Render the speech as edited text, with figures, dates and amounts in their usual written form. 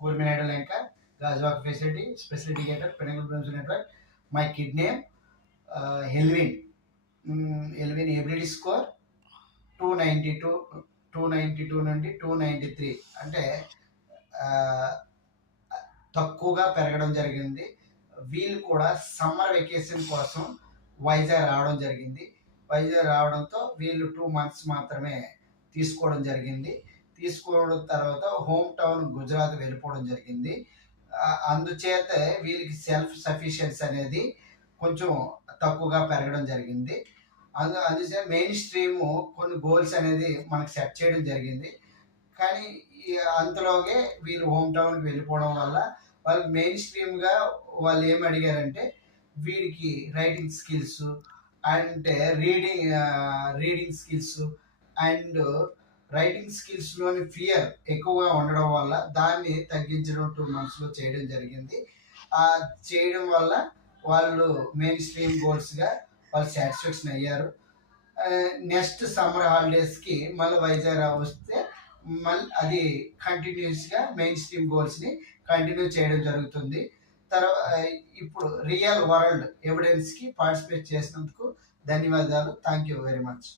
Kurminada Lanka, Gazwak facility, special educator, Penangle Branch Network. My kid name, Helvin. Helvin ability score 292, 292 నుండి 293 అంటే తక్కువగా పెరగడం జరిగింది. వీళ్ళు కూడా సమ్మర్ వెకేషన్ కోసం వైజాగ్ రావడం జరిగింది. వైజాగ్ రావడంతో వీళ్ళు 2 months మాత్రమే తీసుకోవడం జరిగింది. తీసుకోవడం తర్వాత హోమ్ టౌన్ గుజరాత్ వెళ్ళిపోవడం జరిగింది. అందుచేత వీళ్ళకి సెల్ఫ్ సఫిషియన్సీ అనేది కొంచెం తక్కువగా పెరగడం జరిగింది. అందుచేత మెయిన్ స్ట్రీమ్ కొన్ని గోల్స్ అనేది మనకు సెట్ చేయడం జరిగింది. కానీ అంతలోగే వీళ్ళు హోమ్ టౌన్కి వెళ్ళిపోవడం వల్ల వాళ్ళకి మెయిన్ స్ట్రీమ్గా వాళ్ళు ఏం అడిగారంటే వీరికి రైటింగ్ స్కిల్స్ అంటే రీడింగ్ స్కిల్స్ అండ్ రైటింగ్ స్కిల్స్లోని ఫియర్ ఎక్కువగా ఉండడం వల్ల దాన్ని తగ్గించడం 2 monthsలో చేయడం జరిగింది. చేయడం వల్ల వాళ్ళు మెయిన్ స్ట్రీమ్ గోల్స్గా వాళ్ళు సాటిస్ఫాక్షన్ అయ్యారు. నెక్స్ట్ సమ్మర్ హాలిడేస్కి మళ్ళీ వైజాగ్ వస్తే మళ్ళీ అది కంటిన్యూస్గా మెయిన్ స్ట్రీమ్ గోల్స్ని కంటిన్యూ చేయడం జరుగుతుంది. ఇప్పుడు రియల్ వరల్డ్ ఎవిడెన్స్కి పార్టిసిపేట్ చేసినందుకు ధన్యవాదాలు. Thank you very much.